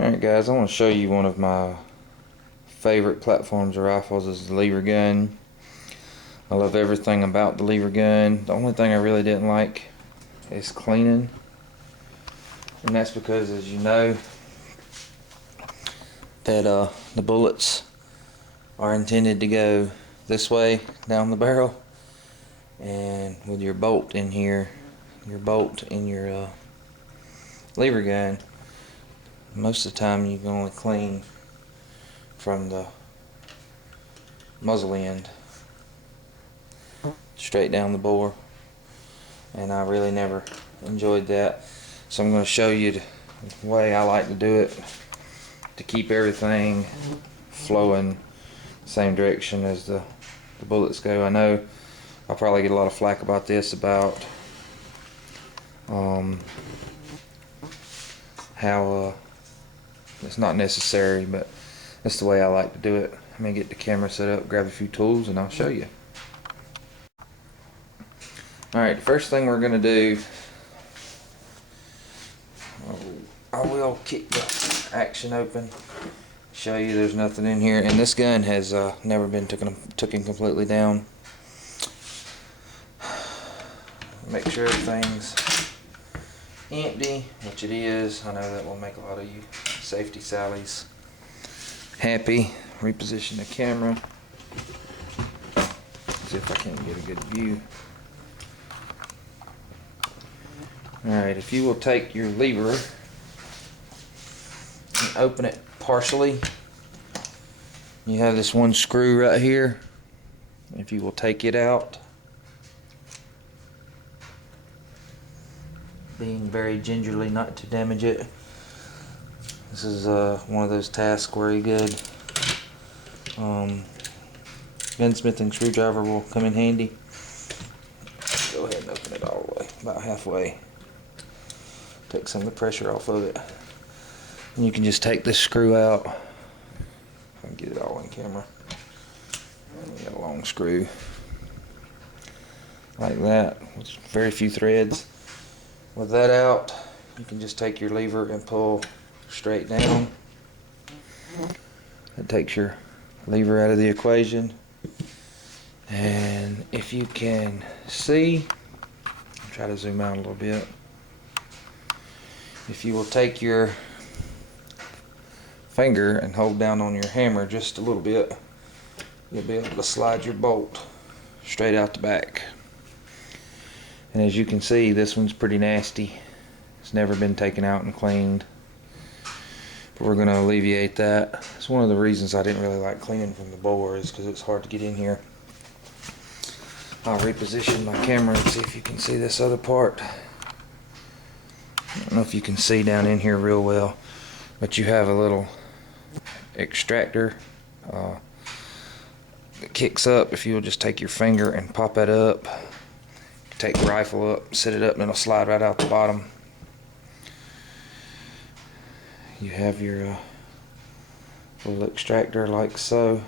Alright guys, I want to show you one of my favorite platforms of rifles is the lever gun. I love everything about the lever gun. The only thing I really didn't like is cleaning. And that's because, as you know, that the bullets are intended to go this way down the barrel. And with your bolt in here, your bolt in your lever gun, most of the time you can only clean from the muzzle end straight down the bore, and I really never enjoyed that. So I'm going to show you the way I like to do it to keep everything flowing the same direction as the bullets go. I know I'll probably get a lot of flack about this, about how it's not necessary, but that's the way I like to do it. I'm going to get the camera set up, grab a few tools, and I'll show you. Alright, the first thing we're going to do, I will kick the action open, show you there's nothing in here, and this gun has never been taken completely down. Make sure everything's empty, which it is. I know that will make a lot of you safety sallies happy. Reposition the camera, see if I can get a good view. Alright, if you will take your lever and open it partially, you have this one screw right here. If you will take it out, being very gingerly not to damage it. This is one of those tasks where a good gunsmithing screwdriver will come in handy. Go ahead and open it all the way, about halfway. Take some of the pressure off of it. And you can just take this screw out. I can get it all in camera. And we got a long screw like that with very few threads. With that out, you can just take your lever and pull straight down. That takes your lever out of the equation. And if you can see, I'll try to zoom out a little bit. If you will take your finger and hold down on your hammer just a little bit, you'll be able to slide your bolt straight out the back. And as you can see, this one's pretty nasty. It's never been taken out and cleaned. But we're going to alleviate that. It's one of the reasons I didn't really like cleaning from the bore, is because it's hard to get in here. I'll reposition my camera and see if you can see this other part. I don't know if you can see down in here real well, but you have a little extractor that kicks up. If you'll just take your finger and pop that up, take the rifle up, set it up, and it'll slide right out the bottom. You have your little extractor like so.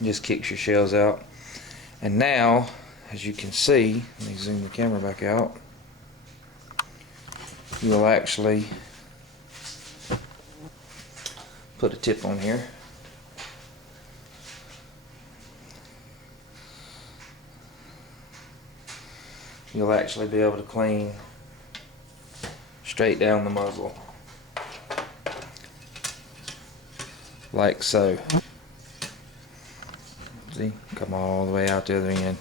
It just kicks your shells out. And now, as you can see, let me zoom the camera back out, you'll actually put a tip on here. You'll actually be able to clean straight down the muzzle, like so. See, come all the way out the other end,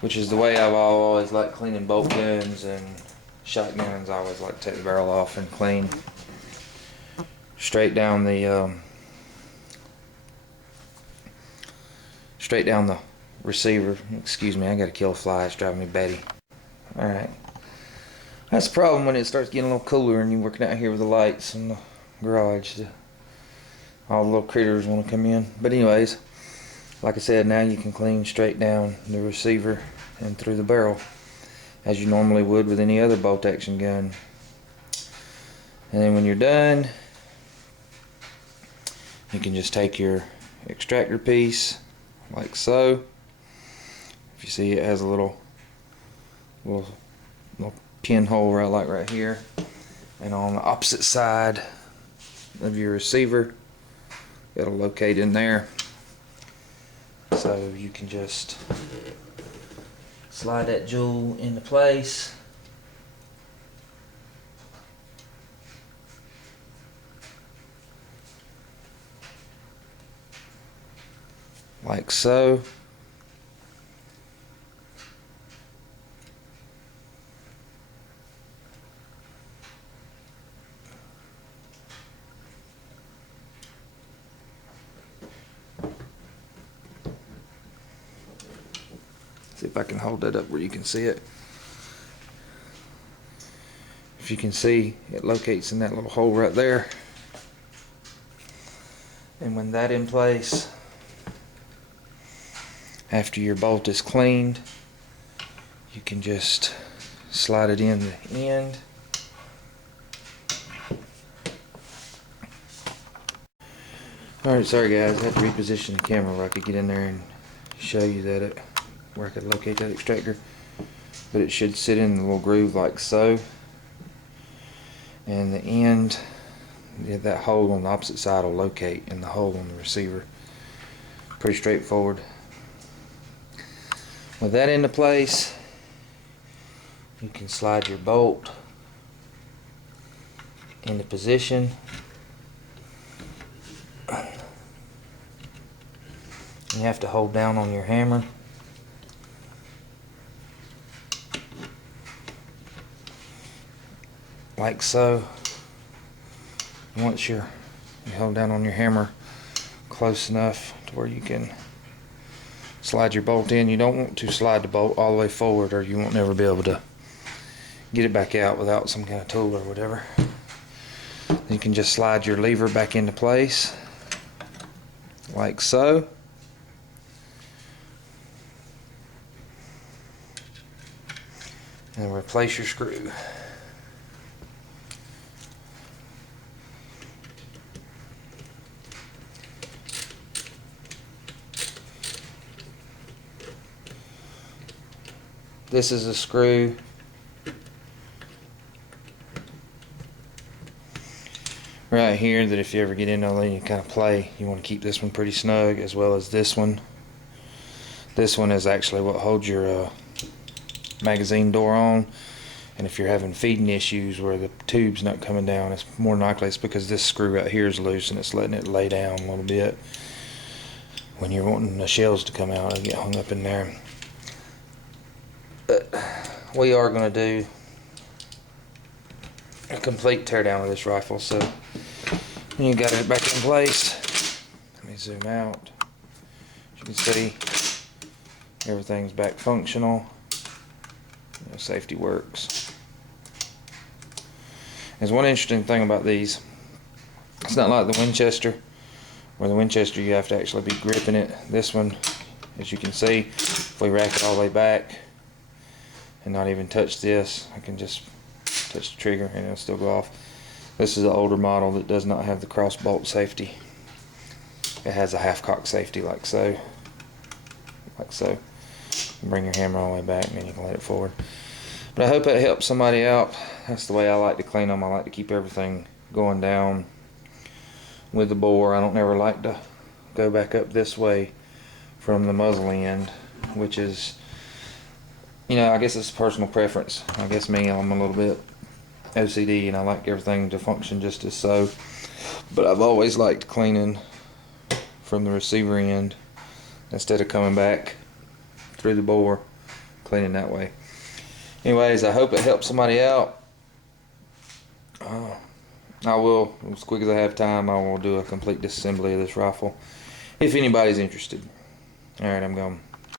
which is the way I've always liked cleaning bolt guns and shotguns. I always like to take the barrel off and clean straight down the receiver. Excuse me, I gotta kill a fly, it's driving me batty. Alright, that's the problem when it starts getting a little cooler and you're working out here with the lights in the garage. All the little critters want to come in. But anyways, like I said, now you can clean straight down the receiver and through the barrel as you normally would with any other bolt action gun. And then when you're done, you can just take your extractor piece like so. If you see, it has a little pinhole right here. And on the opposite side of your receiver, it'll locate in there. So you can just slide that jewel into place. Like so. See if I can hold that up where you can see it. If you can see, it locates in that little hole right there. And when that's in place, after your bolt is cleaned, you can just slide it in the end. Alright, sorry guys, I had to reposition the camera where I could get in there and show you that where I could locate that extractor. But it should sit in the little groove like so. And the end, that hole on the opposite side will locate in the hole on the receiver. Pretty straightforward. With that into place, you can slide your bolt into position. You have to hold down on your hammer. Like so. Once you hold down on your hammer close enough to where you can slide your bolt in. You don't want to slide the bolt all the way forward, or you won't never be able to get it back out without some kind of tool or whatever. You can just slide your lever back into place like so. And replace your screw. This is a screw right here that if you ever get in there and you kind of play, you want to keep this one pretty snug, as well as this one. This one is actually what holds your magazine door on, and if you're having feeding issues where the tube's not coming down, it's more than likely it's because this screw right here is loose and it's letting it lay down a little bit. When you're wanting the shells to come out and get hung up in there. But we are going to do a complete teardown of this rifle, so when you got it back in place, let me zoom out. As you can see, everything's back functional. Safety works. There's one interesting thing about these. It's not like the Winchester, where the Winchester you have to actually be gripping it. This one, as you can see, if we rack it all the way back and not even touch this, I can just touch the trigger and it'll still go off. This is an older model that does not have the cross bolt safety. It has a half cock safety like so. Like so. Bring your hammer all the way back and then you can let it forward. But I hope that helps somebody out. That's the way I like to clean them. I like to keep everything going down with the bore. I don't never like to go back up this way from the muzzle end, which is, you know, I guess it's personal preference. I guess me, I'm a little bit OCD and I like everything to function just as so. But I've always liked cleaning from the receiver end instead of coming back through the bore, cleaning that way. Anyways, I hope it helps somebody out. I will, as quick as I have time, I will do a complete disassembly of this rifle if anybody's interested. Alright, I'm gone.